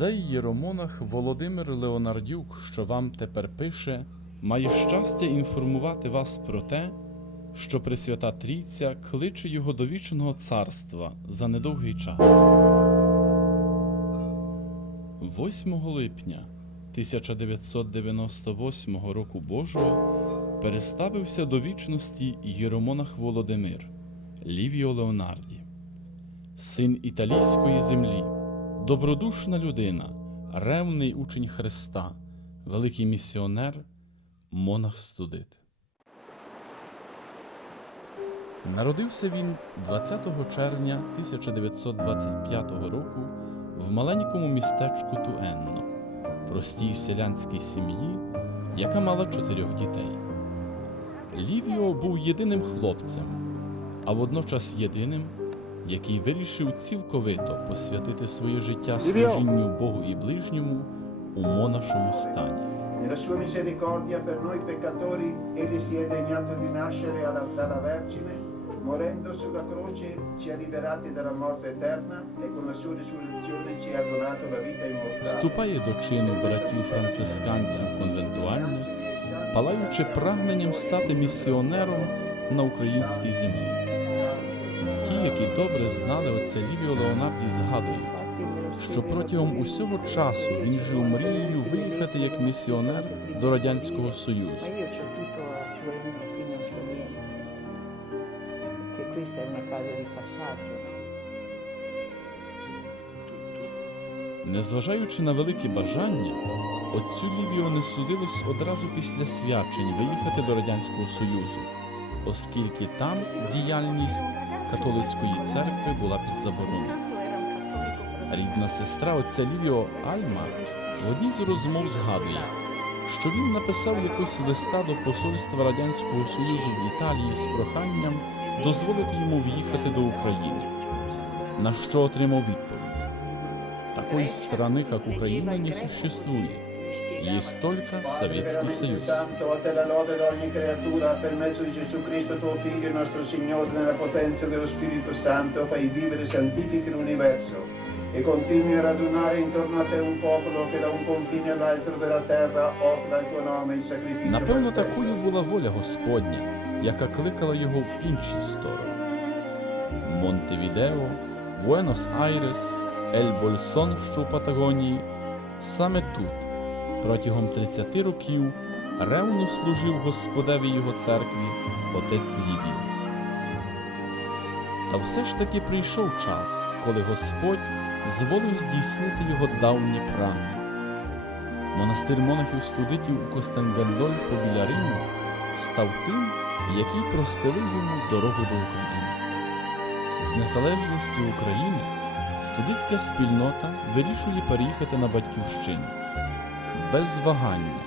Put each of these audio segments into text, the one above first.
Цей єромонах Володимир Леонардюк, що вам тепер пише, має щастя інформувати вас про те, що Пресвята Трійця кличе його до вічного царства за недовгий час. 8 липня 1998 року Божого переставився до вічності єромонах Володимир Лівіо Леонарді, син італійської землі, добродушна людина, ревний учень Христа, великий місіонер, монах студит. Народився він 20 червня 1925 року в маленькому містечку Туенно, простій селянській сім'ї, яка мала чотирьох дітей. Лівіо був єдиним хлопцем, а водночас єдиним, який вирішив цілковито посвятити своє життя служінню Богу і ближньому у монашому стані. Nella sua misericordia per noi peccatori, egli si è degnato di nascere alla- dalla Vergine, morendo sulla croce ci ha liberati dalla morte eterna e con la sua risurrezione ci ha donato la vita immortale. Вступає до чину братів францисканців конвентуальних, палаючи прагненням стати місіонером на українській землі. Які добре знали отця Лівіо Леонарді, згадують, що протягом усього часу він жив мрією виїхати як місіонер до Радянського Союзу. Незважаючи на велике бажання, отцю Лівіо не судилось одразу після свячень виїхати до Радянського Союзу, оскільки там діяльність католицької церкви була під забороною. Рідна сестра отця Лівіо Альма в одній з розмов згадує, що він написав якось листа до посольства Радянського Союзу в Італії з проханням дозволити йому в'їхати до України, на що отримав відповідь. Такой страны, как Украина, не существует. Есть только Советский Союз. E e continui a radunare intorno a te un popolo che da un confine all'altro della terra offra il tuo nome in sacrificio Напевно, такою була воля Господня, яка кликала його в інші сторони. Монтевідео, Буенос-Айрес, Ель Больсон, що у Патагонії. Саме тут, протягом 30 років, ревно служив Господеві його церкві отець Лівій. Та все ж таки прийшов час, коли Господь зволив здійснити його давнє прагнення. Монастир монахів студитів у Костенгендольфу біля Риму став тим, який простелив йому дорогу до України. З незалежністю України студентська спільнота вирішує переїхати на батьківщину. Без вагання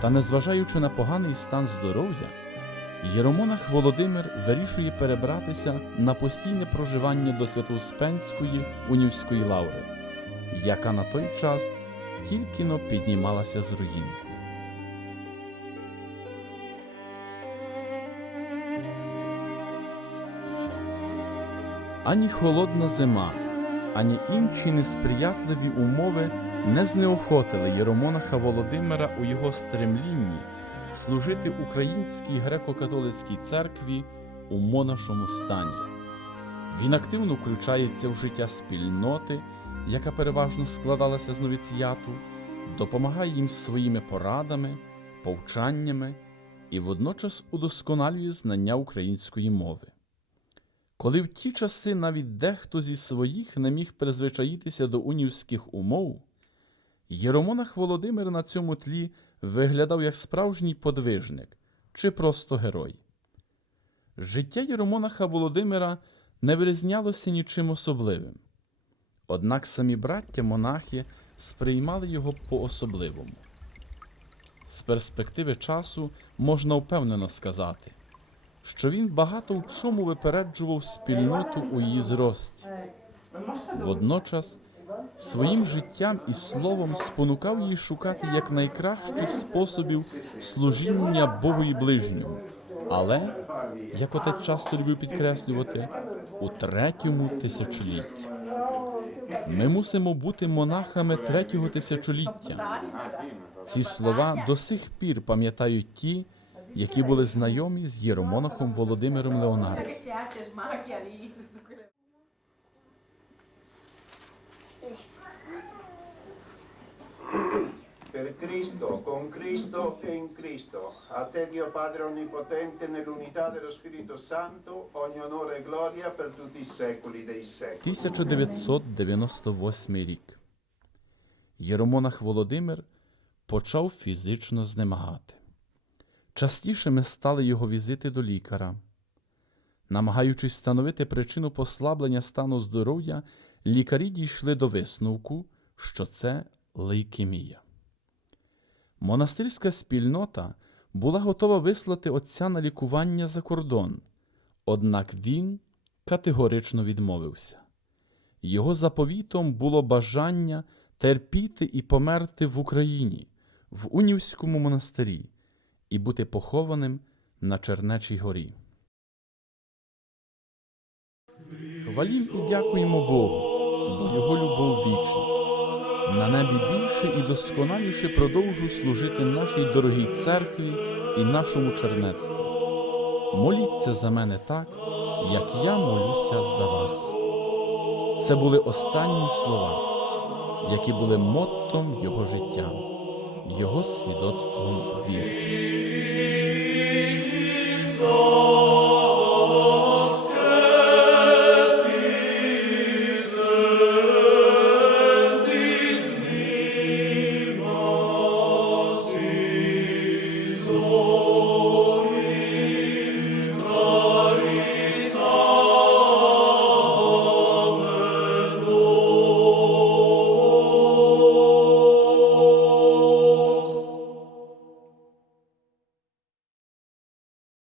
та незважаючи на поганий стан здоров'я, Єромонах Володимир вирішує перебратися на постійне проживання до Святоуспенської унівської лаври, яка на той час тільки но піднімалася з руїн. Ані холодна зима, ані інші несприятливі умови не знеохотили Єромонаха Володимира у його стремлінні служити українській греко-католицькій церкві у монашому стані. Він активно включається в життя спільноти, яка переважно складалася з новіціяту, допомагає їм своїми порадами, повчаннями і водночас удосконалює знання української мови. Коли в ті часи навіть дехто зі своїх не міг призвичаїтися до унівських умов, Єромонах Володимир на цьому тлі виглядав як справжній подвижник чи просто герой. Життя Єромонаха Володимира не вирізнялося нічим особливим. Однак самі браття монахи сприймали його по-особливому. З перспективи часу можна впевнено сказати, що він багато в чому випереджував спільноту у її зрості. Водночас своїм життям і словом спонукав її шукати якнайкращих способів служіння Богу і ближньому, але, як отець часто любив підкреслювати, у третьому тисячолітті. Ми мусимо бути монахами третього тисячоліття. Ці слова до сих пір пам'ятають ті, які були знайомі з єромонахом Володимиром Леонардом. Per Cristo, con Cristo e in Cristo, a te Dio Padre Onnipotente, nell'unità dello Spirito Santo, ogni onore e gloria per tutti i secoli dei secoli. 1998 рік. Єромонах Володимир почав фізично знемагати. Частішими стали його візити до лікаря. Намагаючись встановити причину послаблення стану здоров'я, лікарі дійшли до висновку, що це лейкемія. Монастирська спільнота була готова вислати отця на лікування за кордон, однак він категорично відмовився. Його заповітом було бажання терпіти і померти в Україні, в Унівському монастирі і бути похованим на Чернечій горі. Хвалім і дякуємо Богу, бо Його любов вічна. На небі більше і досконаліше продовжу служити нашій дорогій церкві і нашому чернецтву. Моліться за мене так, як я молюся за вас. Це були останні слова, які були моттом його життя, його віри. Son